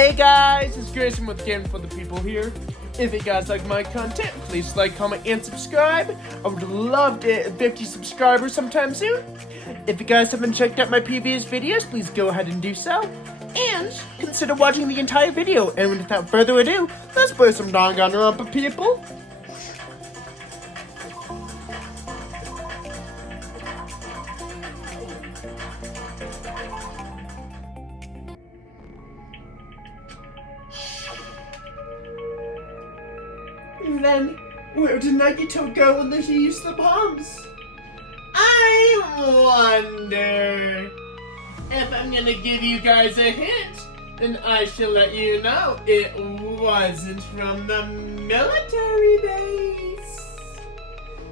Hey guys, it's Grayson with Game for the People here. If you guys like my content, please like, comment, and subscribe. I would love to hit 50 subscribers sometime soon. If you guys haven't checked out my previous videos, please go ahead and do so. And consider watching the entire video. And without further ado, let's play some Danganronpa, people. And then, where did Nagito go when he used the bombs? I wonder. If I'm gonna give you guys a hint, then I shall let you know it wasn't from the military base.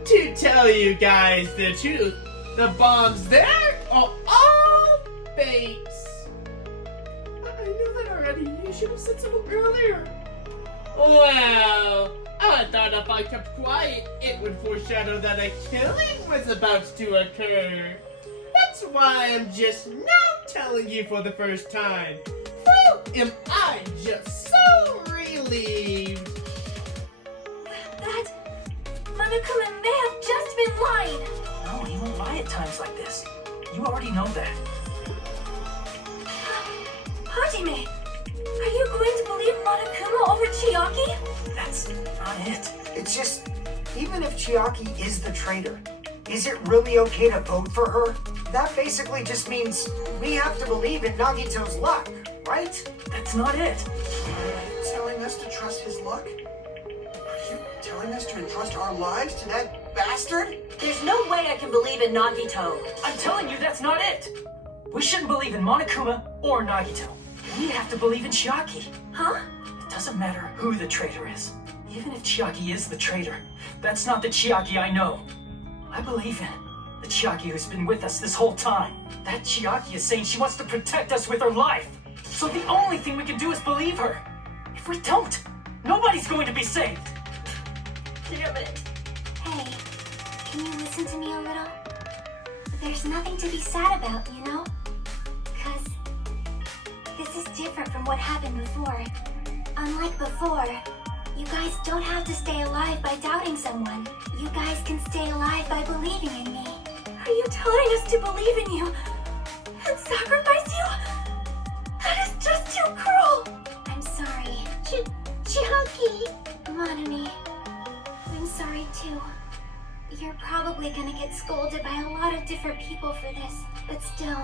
To tell you guys the truth, the bombs there are all fakes. I knew that already. You should have said so earlier. Well, I thought if I kept quiet, it would foreshadow that a killing was about to occur. That's why I'm just now telling you for the first time. Whew, am I just so relieved. That Monokuma may have just been lying. No, he won't lie at times like this. You already know that. Hajime, are you going to believe Monokuma over Chiaki? That's not it. It's just, even if Chiaki is the traitor, is it really okay to vote for her? That basically just means we have to believe in Nagito's luck, right? That's not it. Are you telling us to trust his luck? Are you telling us to entrust our lives to that bastard? There's no way I can believe in Nagito. I'm telling you, that's not it. We shouldn't believe in Monokuma or Nagito. We have to believe in Chiaki. Huh? It doesn't matter who the traitor is. Even if Chiaki is the traitor, that's not the Chiaki I know. I believe in the Chiaki who's been with us this whole time. That Chiaki is saying she wants to protect us with her life. So the only thing we can do is believe her. If we don't, nobody's going to be saved. Damn it. Hey, can you listen to me a little? There's nothing to be sad about, you know? Because this is different from what happened before. Unlike before, you guys don't have to stay alive by doubting someone. You guys can stay alive by believing in me. Are you telling us to believe in you and sacrifice you? That is just too cruel. I'm sorry. Chiaki. Monami. I'm sorry too. You're probably gonna get scolded by a lot of different people for this, but still,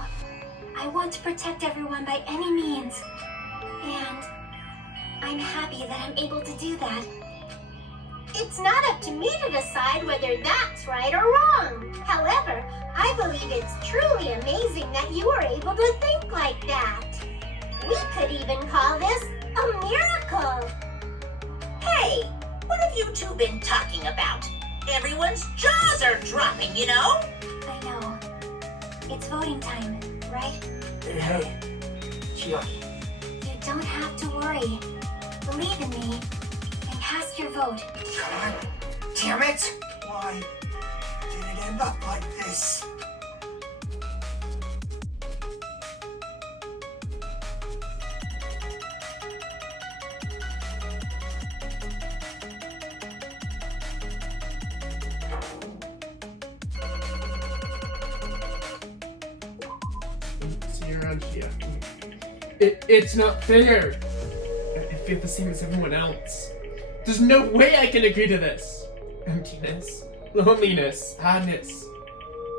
I want to protect everyone by any means. And I'm happy that I'm able to do that. It's not up to me to decide whether that's right or wrong. However, I believe it's truly amazing that you were able to think like that. We could even call this a miracle. Hey, what have you two been talking about? Everyone's jaws are dropping, you know? I know. It's voting time, right? Hey, Chiaki. You don't have to worry. Believe in me and cast your vote. God damn it! Why did it end up like this? See you around here. It's not fair. I feel the same as everyone else. There's no way I can agree to this. Emptiness, loneliness, sadness.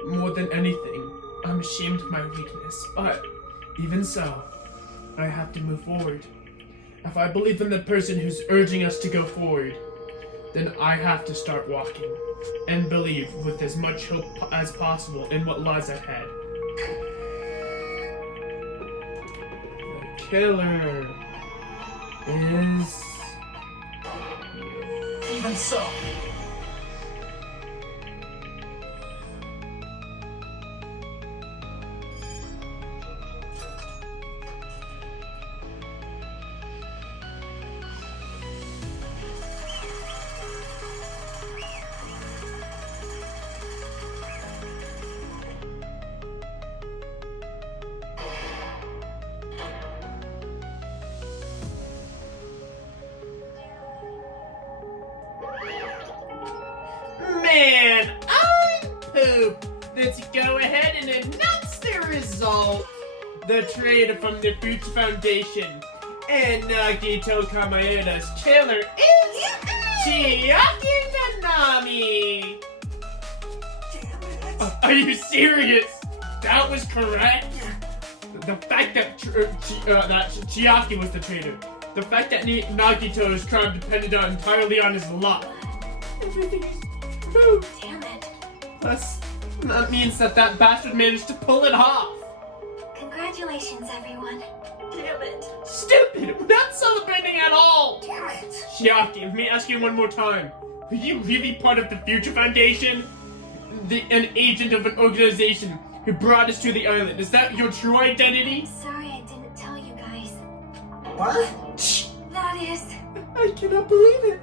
More than anything, I'm ashamed of my weakness. But even so, I have to move forward. If I believe in the person who's urging us to go forward, then I have to start walking and believe with as much hope as possible in what lies ahead. The killer is... Even so. let's go ahead and announce the result. The traitor from the Future Foundation and Nagito Kamayoda's killer is Chiaki Nanami. Damn it. Are you serious? That was correct? The fact that that Chiaki was the traitor. The fact that Nagito's crime depended entirely on his luck. Everything is moved. Damn it. Plus, that means that bastard managed to pull it off. Congratulations, everyone. Damn it. Stupid! We're not celebrating at all! Damn it. Chiaki, let me ask you one more time. Are you really part of the Future Foundation? An agent of an organization who brought us to the island. Is that your true identity? Sorry I didn't tell you guys. What? Shh! That is... I cannot believe it.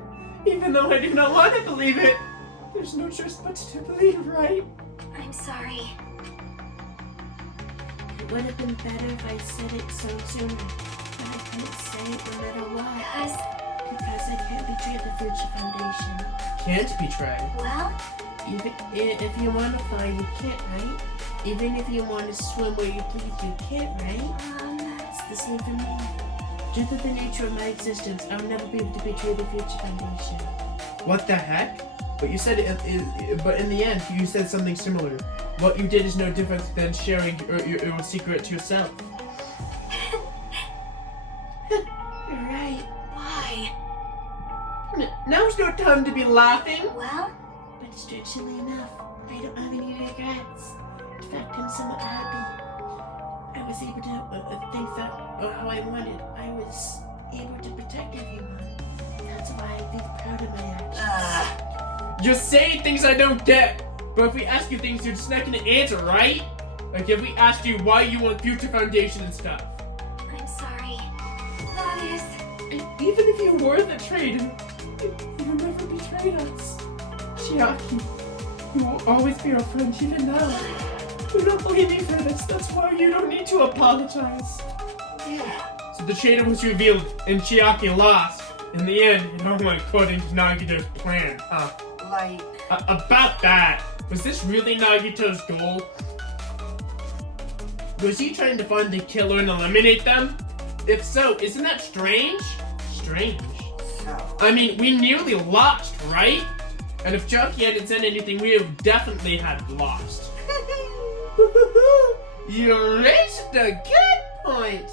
Even though I do not want to believe it. There's no choice but to believe, right? I'm sorry. It would have been better if I said it so sooner, but I couldn't say it no matter what. Because I can't betray the Future Foundation. Can't betray. Well, Even if you want to fly, you can't, right? Even if you want to swim where you please, you can't, right? It's the same for me. Due to the nature of my existence, I'll never be able to betray the Future Foundation. What the heck? But you said but in the end, you said something similar. What you did is no different than sharing your secret to yourself. You're right. why? Now's no time to be laughing. Well, But strangely enough, I don't have any regrets. In fact, I'm somewhat happy. I was able to think that how I wanted. I was able to protect everyone. That's why I feel proud of my actions. You're saying things I don't get. But if we ask you things, you're just not gonna answer, right? Like if we asked you why you want Future Foundation and stuff. I'm sorry. That is... Even if you were the traitor, you never betrayed us. Chiaki, you will always be our friend even now. We don't blame you for this. That's why you don't need to apologize. Yeah. So the traitor was revealed and Chiaki lost. In the end, it all went according to Nagito's plan, huh? Like, About that, was this really Nagito's goal? Was he trying to find the killer and eliminate them? If so, isn't that strange? Strange. so. I mean, we nearly lost, right? And if Chucky hadn't said anything, we would definitely have lost. You raised a good point.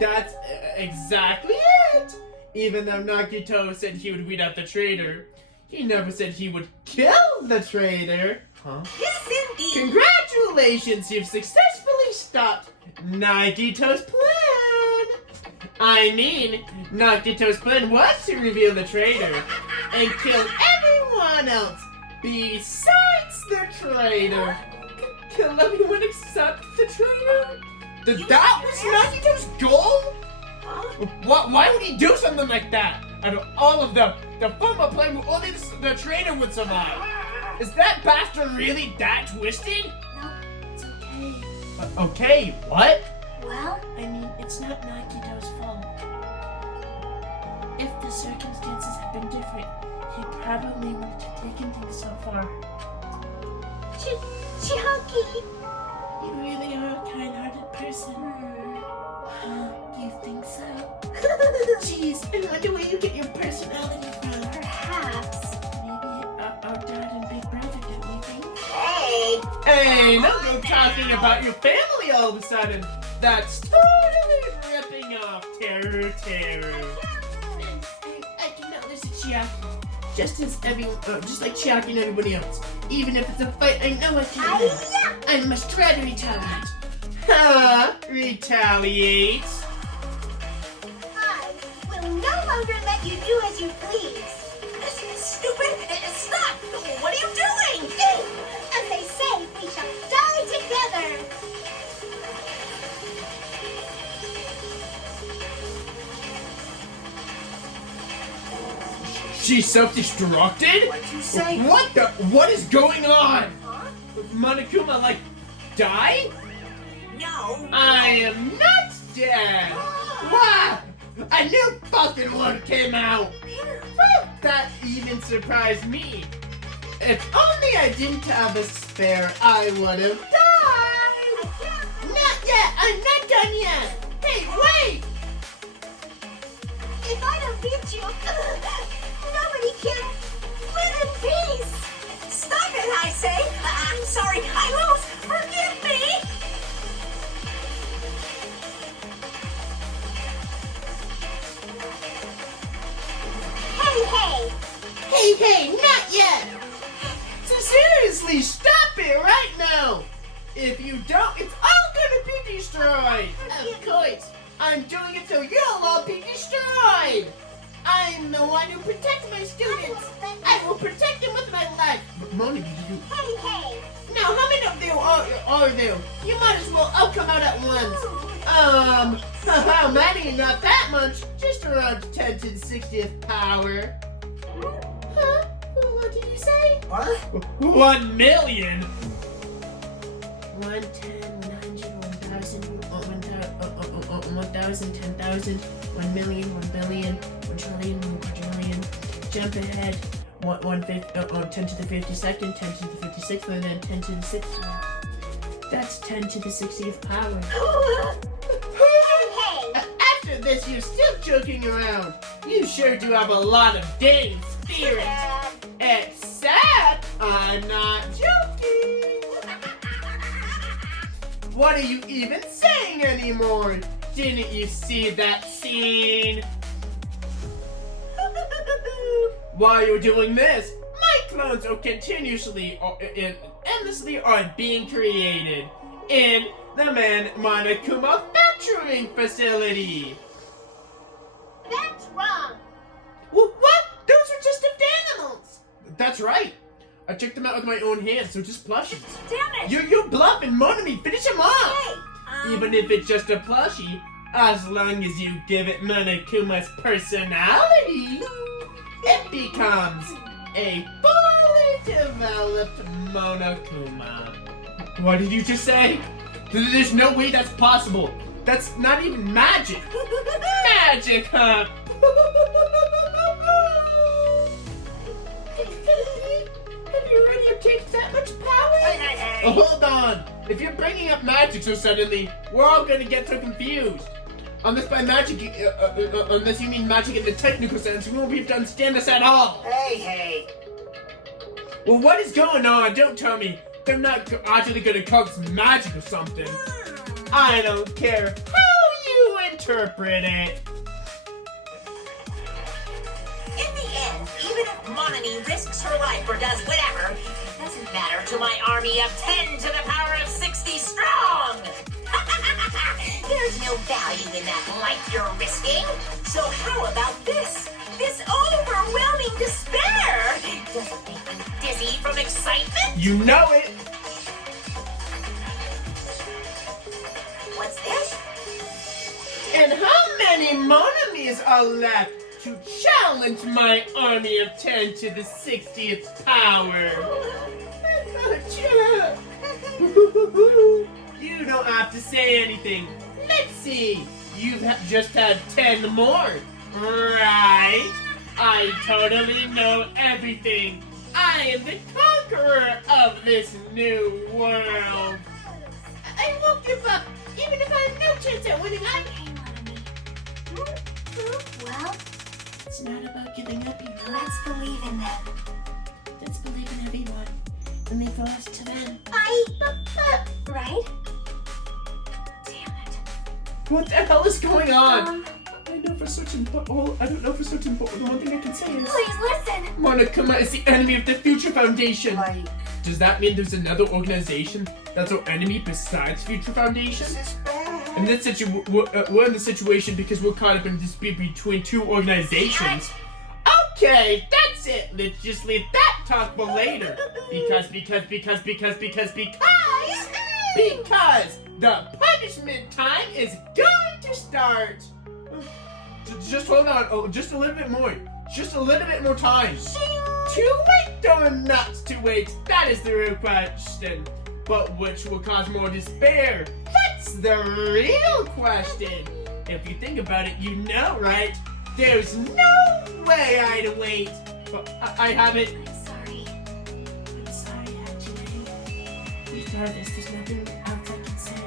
That's exactly it. Even though Nagito said he would weed out the traitor, he never said he would kill the traitor. Huh? Yes, indeed. Congratulations, you've successfully stopped Nagito's plan. I mean, Nagito's plan was to reveal the traitor and kill everyone else besides the traitor. Kill everyone except the traitor? That was Nagito's goal? Why would he do something like that? Out of all of the former plan, only the traitor would survive. Is that bastard really that twisted? No, it's okay. Okay, what? Well, I mean, it's not Nagito's fault. If the circumstances had been different, he probably wouldn't have taken things so far. Chucky. You really are a kind-hearted person. Huh? You think so? Jeez, I wonder where you get your personality from. perhaps. Maybe our dad and big brother, don't you think? Hey, Hey, no go talking about your family all of a sudden. That's totally ripping off Terror. I can know there's a Chiaki. Just like Chiaki and everybody else. Even if it's a fight, I know I can win. I must try to retaliate. Huh? Retaliate? I will no longer let you do as you please. stupid! Stop! What are you doing? As they say, we shall die together. She's self-destructed? What'd you say? What is going on? Monokuma, like, die? No. I am not dead! Wow! A new fucking one came out! That even surprised me. If only I didn't have a spare, I would have died! Not yet! I'm not done yet! Hey, wait! If I don't beat you, nobody can live in peace. Stop it, I say! I'm sorry, I lose! Forgive me! Hey! Hey, not yet! So seriously, stop it right now! If you don't, it's all gonna be destroyed! Of course! I'm doing it so you'll all be destroyed! I'm the one who protects my students! I will protect them with my life! But Mona, you... Hey! Now, how many of you are there? You might as well all come out at once. How many? Not that much. Just around 10 to the 60th power. Huh? What did you say? What? 1 million? 1, 10, 100, 1,000, 1,000, 10,000, 1 million, 1 billion, 1 trillion, 1 quadrillion. Jump ahead. 10 to the 52nd, 10 to the 56th, and then 10 to the 60th. That's 10 to the 60th power. Hey! After this, you're still joking around. You sure do have a lot of dang spirit. Except, I'm not joking. What are you even saying anymore? Didn't you see that scene? While you're doing this, my clones are continuously, endlessly are being created in the Monokuma manufacturing facility. That's wrong. What? Those are just stuffed animals. That's right. I checked them out with my own hands, so just plushies. Damn it! You're bluffing, Monami. Finish him off. Hey! Even if it's just a plushie, as long as you give it Monokuma's personality, it becomes a fully developed Monokuma. What did you just say? There's no way that's possible. That's not even magic. Magic, huh? Have you already obtained that much power? Hey! Oh, hold on. If you're bringing up magic so suddenly, we're all gonna get so confused. Unless by magic, unless you mean magic in the technical sense, we won't be able to understand this at all. Hey! Well, what is going on? Don't tell me they're not actually gonna call this magic or something. I don't care how you interpret it. In the end, even if Monami risks her life or does whatever, it doesn't matter to my army of 10 to the power of 60 strong! There's no value in that life you're risking. So how about this? This overwhelming despair! Does it make you dizzy from excitement? You know it. What's this? And how many Monamis are left to challenge my army of 10 to the 60th power? You don't have to say anything. Let's see. You've just had 10 more, right? I totally know everything. I am the conqueror of this new world. I won't give up, even if I have no chance at winning. Well, It's not about giving up, you know. let's believe in them. Let's believe in everyone and leave the rest to them. Right? Damn it. What the hell is going on? I know for certain, but I don't know for certain, but the one thing I can say is Please listen. Monokuma is the enemy of the Future Foundation. Like, Does that mean there's another organization that's our enemy besides Future Foundation? this is bad. In this we're in the situation because we're caught up in a dispute between two organizations. Okay, that's it. Let's just leave that talk for later. Because the punishment time is going to start. Just hold on. Oh, just a little bit more. Just a little bit more time. To wait or not to wait? That is the real question. But which will cause more despair? That's the real question. If you think about it, you know, right? There's no way I'd wait. But I haven't. I'm sorry. Jarvis, there's nothing else I can say.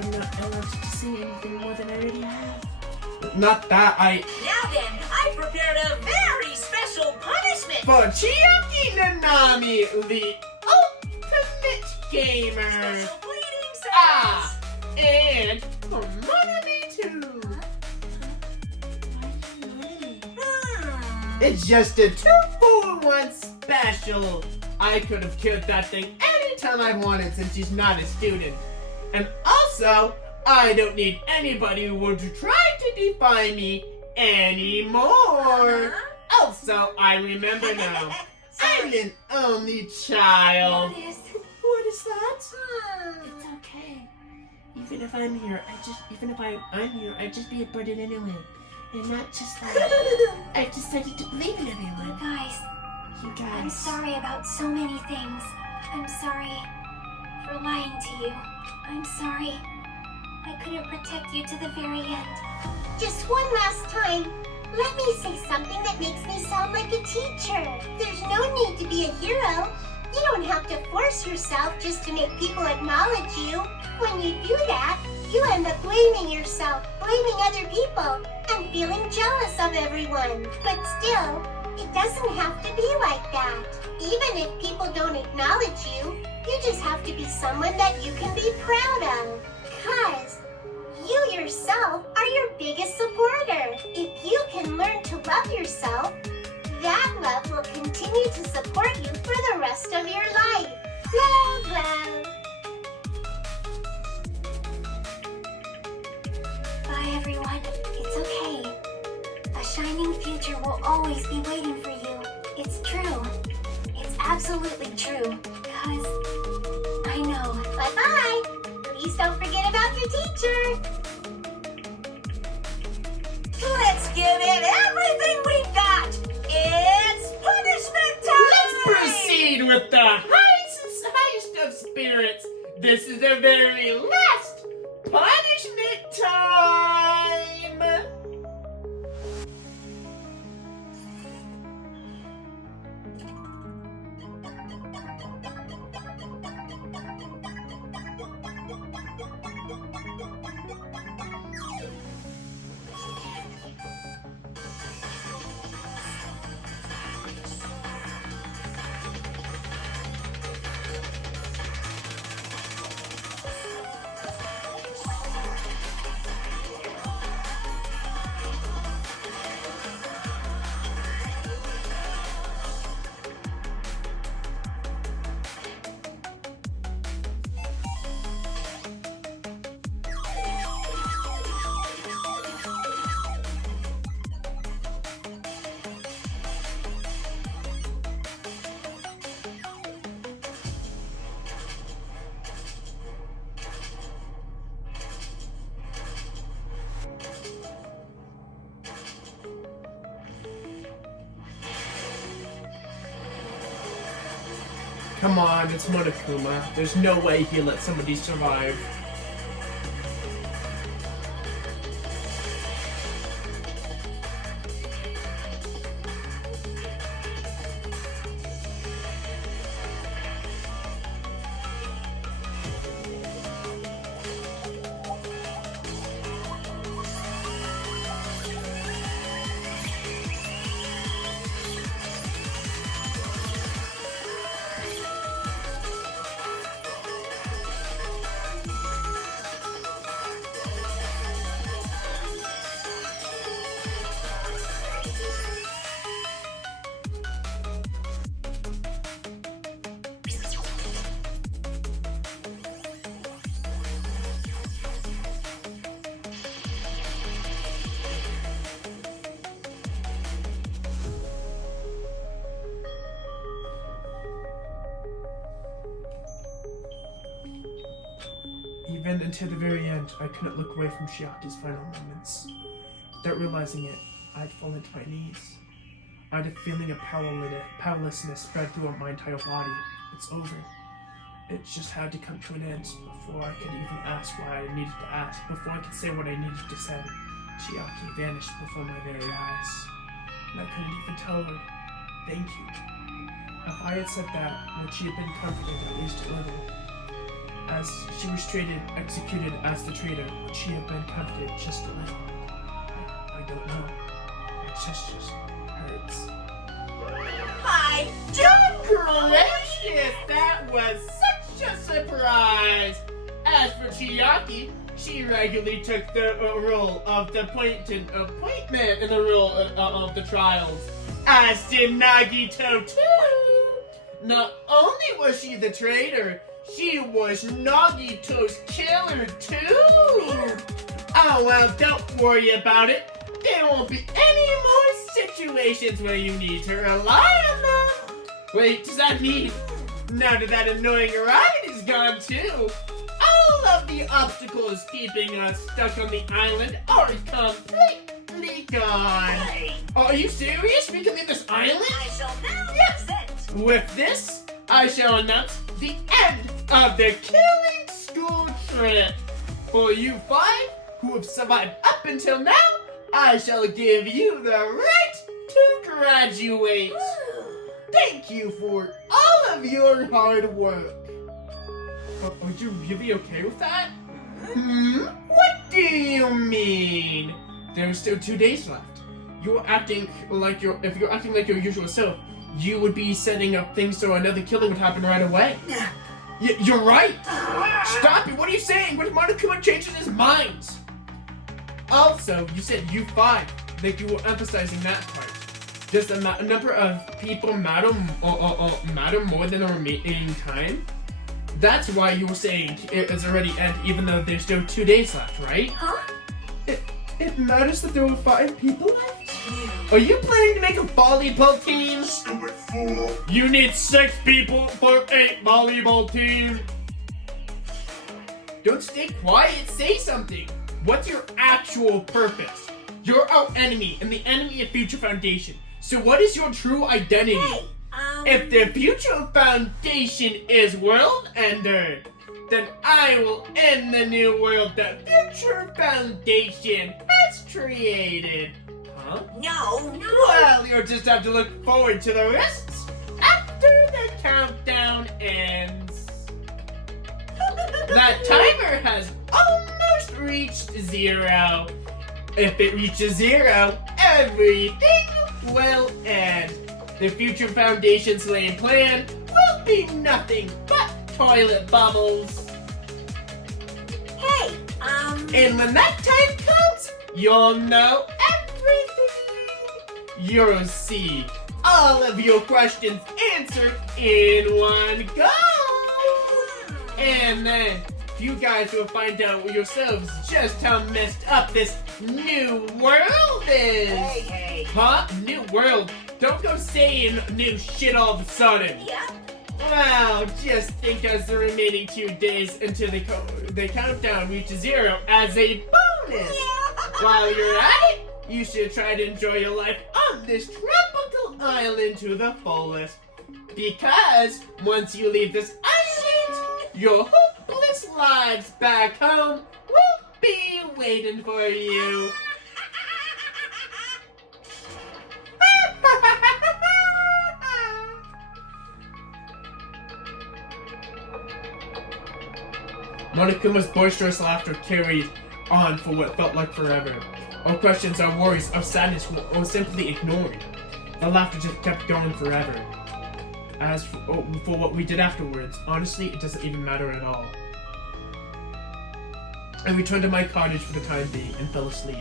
I'm not allowed to say anything more than I already have. Not that Now then, I prepared a very special punishment. For Chiaki Nanami, the ultimate gamer. Special bleeding sounds. Ah, and for Monami too. It's just a 2-for-1 special. I could have killed that thing anytime I wanted since she's not a student. And also, I don't need anybody who would try to defy me anymore. Also, I remember now. I'm an only child. What is? What is that? It's okay. Even if I'm here, I'd just be a burden anyway. And not just like, I've decided to believe in everyone. Guys, You guys. I'm sorry about so many things. I'm sorry for lying to you. I'm sorry I couldn't protect you to the very end. Just one last time, let me say something that makes me sound like a teacher. There's no need to be a hero. You don't have to force yourself just to make people acknowledge you. When you do that, you end up blaming yourself, blaming other people, and feeling jealous of everyone. But still, it doesn't have to be like that. Even if people don't acknowledge you, you just have to be someone that you can be proud of. 'Cause you yourself are your biggest supporter. If you can learn to love yourself, that love will continue to support you for the rest of your life. Love, love. Bye, everyone. It's okay. A shining future will always be waiting for you. It's true. It's absolutely true. 'Cause I know. Bye-bye. Please don't forget about your teacher. Let's give it everything we've got. It's punishment time. Let's proceed with the highest of spirits. This is the very last punishment time. Come on, it's Monokuma. There's no way he let somebody survive. Even until the very end, I couldn't look away from Chiaki's final moments. Without realizing it, I'd fallen to my knees. I had a feeling of powerlessness spread throughout my entire body. It's over. It just had to come to an end before I could even ask why I needed to ask, before I could say what I needed to say. Chiaki vanished before my very eyes, and I couldn't even tell her, thank you. If I had said that, would she have been comforted at least a little? as she was executed as the traitor, would she have been tempted just a little? I don't know. It just hurts. I Gracious, that was such a surprise! As for Chiaki, she regularly took the role of the appointment in the role of the trials, as did Nagito too! Not only was she the traitor, she was Nagito's killer too! Oh well, don't worry about it. There won't be any more situations where you need to rely on them! Wait, does that mean, now that that annoying ride is gone too, all of the obstacles keeping us stuck on the island are completely gone? Hey, Are you serious? We can leave this island? I shall now Yes. present. With this, I shall announce the end of the Killing School trip. For you 5 who have survived up until now, I shall give you the right to graduate. Thank you for all of your hard work. Are you really okay with that? What do you mean? There's still 2 days left. If you're acting like your usual self, you would be setting up things so another killing would happen right away. You're right. Stop it. What are you saying? What if Monokuma changes his mind? Also, you said you 5, like you were emphasizing that part. Does the number of people matter more than the remaining time? That's why you were saying it is already end, even though there's still 2 days left, right? Huh? It matters that there were 5 people left? Are you planning to make a volleyball team? Stupid fool. You need 6 people for a volleyball team. Don't stay quiet, say something. What's your actual purpose? You're our enemy and the enemy of Future Foundation. So what is your true identity? Hey, If the Future Foundation is World Ender, then I will end the new world that Future Foundation has created. Huh? no. Well, you'll just have to look forward to the rest after the countdown ends. That timer has almost reached 0. If it reaches 0, everything will end. The Future Foundation's lame plan will be nothing but toilet bubbles. Hey, And when that time comes, you'll know everything. You'll see all of your questions answered in one go. And then you guys will find out yourselves just how messed up this new world is. hey. Huh? New world? Don't go saying new shit all of a sudden. Yep. Well, just think as the remaining 2 days until the countdown reaches 0 as a bonus. While you're at it, you should try to enjoy your life on this tropical island to the fullest. Because once you leave this island, your hopeless lives back home will be waiting for you. Monokuma's boisterous laughter carried on for what felt like forever. All questions, our worries, our sadness were simply ignored. The laughter just kept going forever. As for what we did afterwards, honestly, it doesn't even matter at all. I returned to my cottage for the time being and fell asleep.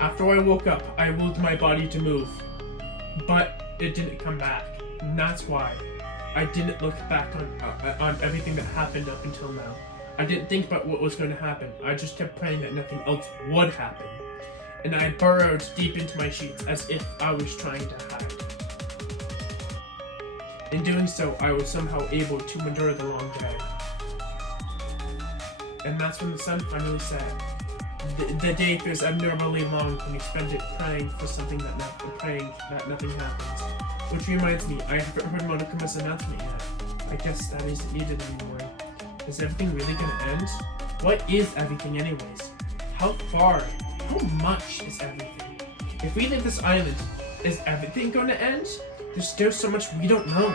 After I woke up, I willed my body to move, but it didn't come back. And that's why I didn't look back on everything that happened up until now. I didn't think about what was going to happen. I just kept praying that nothing else would happen. And I burrowed deep into my sheets as if I was trying to hide. In doing so, I was somehow able to endure the long day. And that's when the sun finally set. The day feels abnormally long when you spend it praying for something that nothing happens. Which reminds me, I haven't heard Monokuma's announcement yet. I guess that isn't needed anymore. Is everything really gonna end? What is everything anyways? How far? How much is everything? If we leave this island, is everything gonna end? There's still so much we don't know.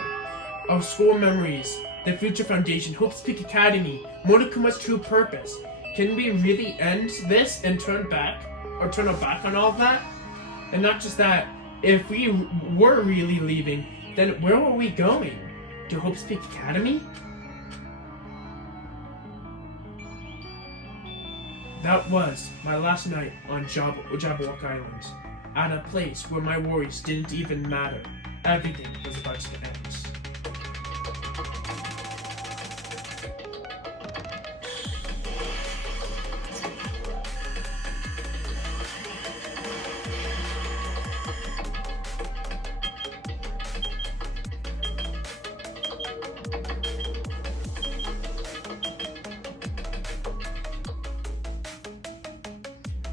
our school memories, the Future Foundation, Hope's Peak Academy, Monokuma's true purpose. Can we really end this and turn our back on all of that? And not just that, if we were really leaving, then where were we going? To Hope's Peak Academy? That was my last night on Jabberwock Island, at a place where my worries didn't even matter. Everything was about to end.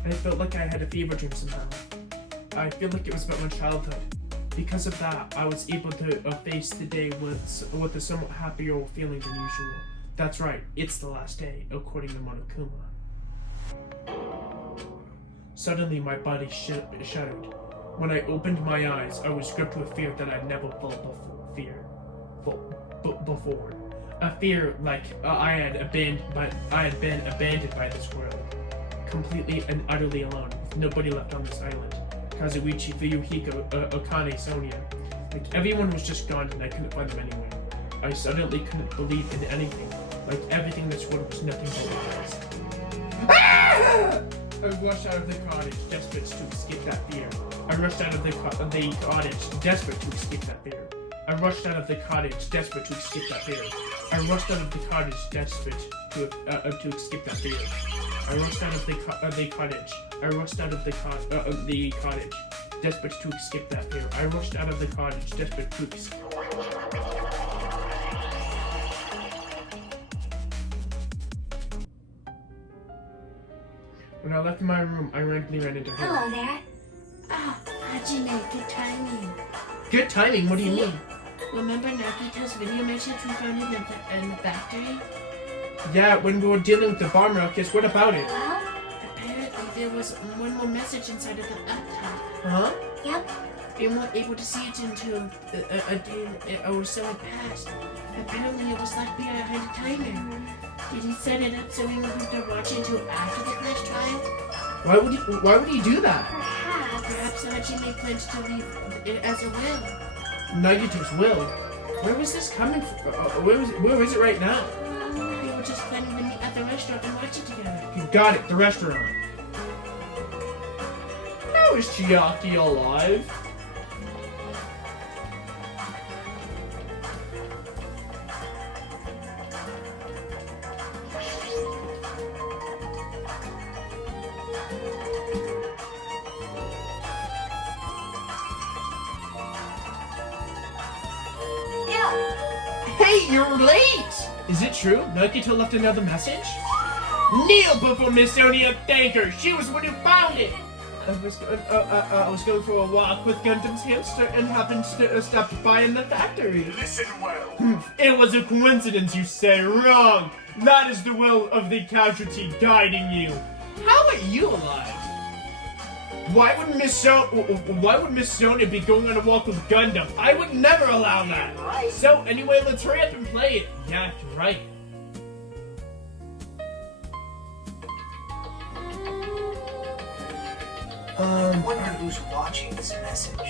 I felt like I had a fever dream somehow. I feel like it was about my childhood. Because of that, I was able to face the day with a somewhat happier feeling than usual. That's right, it's the last day, according to Monokuma. Suddenly, my body shuddered. When I opened my eyes, I was gripped with fear that I'd never felt before. A fear like I had been abandoned by this world. Completely and utterly alone, with nobody left on this island. Kazuichi, Fuyuhiko, Akane, Sonia. Like, everyone was just gone and I couldn't find them anywhere. I suddenly couldn't believe in anything. Like, everything in this world was nothing but lies. I rushed out of the cottage, desperate to escape that fear. I rushed out of the cottage, desperate to escape that fear. I rushed out of the cottage, desperate to escape that fear. I rushed out of the cottage, desperate to escape that fear. I rushed out of the cottage. I rushed out of the cottage, desperate to escape that fear. I rushed out of the cottage, desperate to escape. When I left my room, I randomly ran into her. Hello there. Ah, Hajime, good timing. Good timing? What do you mean? Remember Nagito's video message we found in the factory? Yeah, when we were dealing with the bomb rockets, what about it? Well, Apparently there was one more message inside of the laptop. Huh? yep. We weren't able to see it until a day or so had passed. Apparently it was locked behind a timer. Did he set it up so we wouldn't have to watch it until after the crash trial? Why would he do that? Perhaps. Perhaps Hajime plans to leave it as a will. Nagito's will. Where was this coming from? Where is it right now? We were just planning to meet at the restaurant and watch it together. You got it, the restaurant. How is Chiaki alive? Hey, you're late! Is it true? Nagito left another message? Kneel before Miss Sonia, thank her! She was the one who found it! I was going for a walk with Gundam's hamster and happened to stop by in the factory. Listen well. It was a coincidence, you say. Wrong! That is the will of the casualty guiding you. How are you alive? Why would Miss Sonia be going on a walk with Gundam? I would never allow that. So anyway, let's hurry up and play it. Yeah, you're right. I wonder who's watching this message.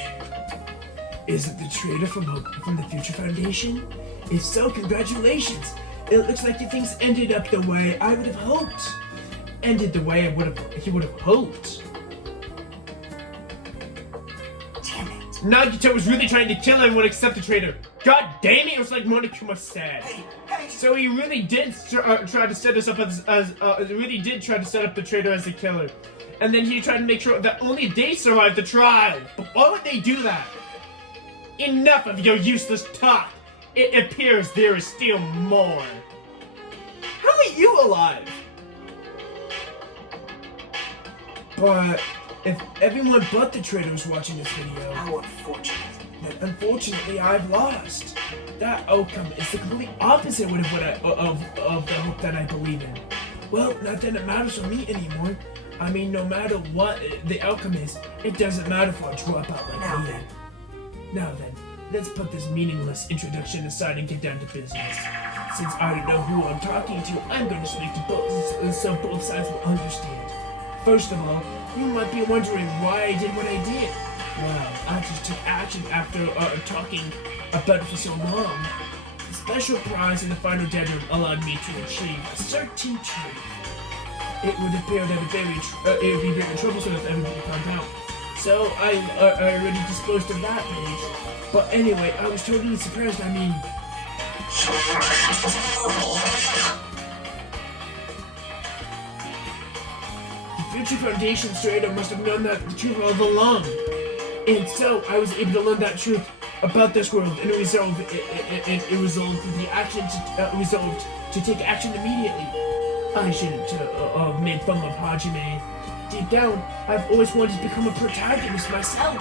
Is it the traitor from the Future Foundation? If so, congratulations. It looks like your things ended up the way I would have hoped. Ended the way he would have hoped. Damn it. Nagito was really trying to kill everyone except the traitor. God damn it, it was like Monokuma said. Hey, So he really did try to set us up really did try to set up the traitor as the killer. And then he tried to make sure that only they survived the trial. But why would they do that? Enough of your useless talk. It appears there is still more. How are you alive? But if everyone but the traitor was watching this video, how unfortunate. then unfortunately I've lost. That outcome is the complete opposite of the hope that I believe in. Well, not that it matters for me anymore. I mean, no matter what the outcome is, it doesn't matter for a dropout like Now me. then. Now then, let's put this meaningless introduction aside and get down to business. Since I don't know who I'm talking to, I'm going to speak to both, so both sides will understand. First of all, you might be wondering why I did what I did. Well, I just took action after talking about it for so long. The special prize in the final deadline allowed me to achieve a certain truth. It would appear that it would be very troublesome if everybody found out. So I already disposed of that page. But anyway, I was totally surprised. I mean, the Future Foundation straight must have known that the truth all along. And so I was able to learn that truth about this world, and resolved to take action immediately. I shouldn't have made fun of Hajime. Deep down, I've always wanted to become a protagonist myself.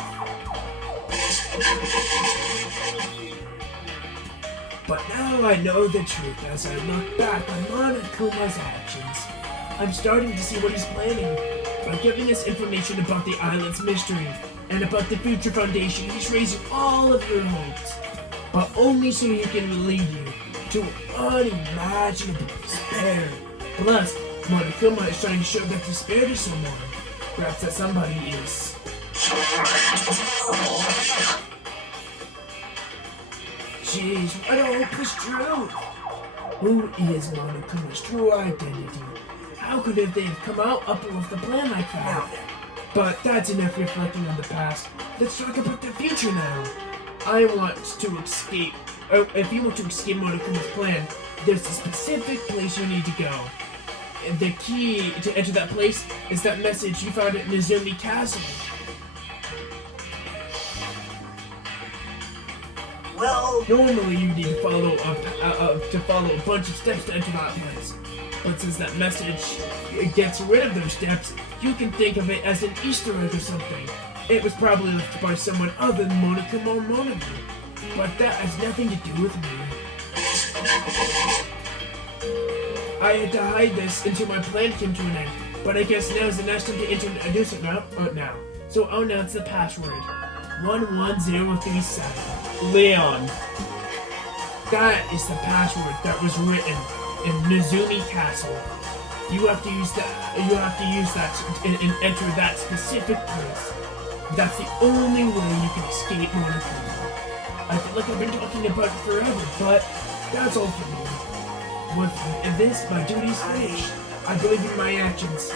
But now I know the truth as I look back on Monokuma's actions. I'm starting to see what he's planning. By giving us information about the island's mystery and about the Future Foundation, he's raising all of your hopes. But only so he can lead you to unimaginable despair. Plus, Monokuma is trying to show that despair to someone. Perhaps that somebody is... Jeez, what I hope is true. Who is Monokuma's true identity? How could they have come out up with a plan like that? But that's enough reflecting on the past. Let's talk about the future now. I want to escape. If you want to escape Monokuma's plan, there's a specific place you need to go. And the key to enter that place is that message you found at Nizumi Castle. Well, Normally you need to follow a bunch of steps to enter that place. But since that message gets rid of those steps, you can think of it as an Easter egg or something. It was probably left by someone other than Monokuma or Monoku. But that has nothing to do with me. I had to hide this until my plan came to an end. But I guess now is the next time to introduce it now. So I'll announce the password. 11037. Leon. That is the password that was written in Nizumi Castle. You have to use that. And enter that specific place. That's the only way you can escape Monokuma. I feel like I've been talking about it forever, but that's all for me. With this, my duty's finished. I believe in my actions.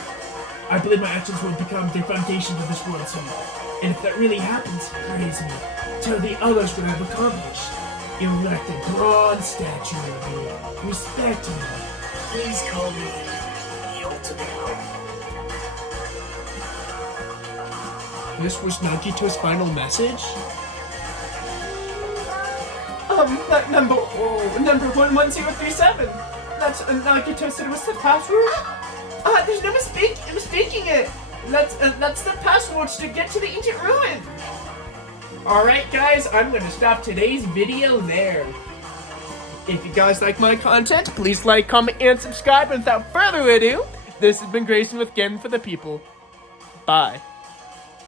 I believe my actions will become the foundation for this world soon. And if that really happens, praise me. Tell the others what I've accomplished. Erect a bronze statue of me. Respect me. please call me the ultimate hope. This was Nagito's final message? That number 11037. That's Nagito said was the password. There's no mistaking it. That's the password to get to the ancient ruin. Alright guys, I'm going to stop today's video there. If you guys like my content, please like, comment, and subscribe. And without further ado, this has been Grayson with Gen for the People. Bye.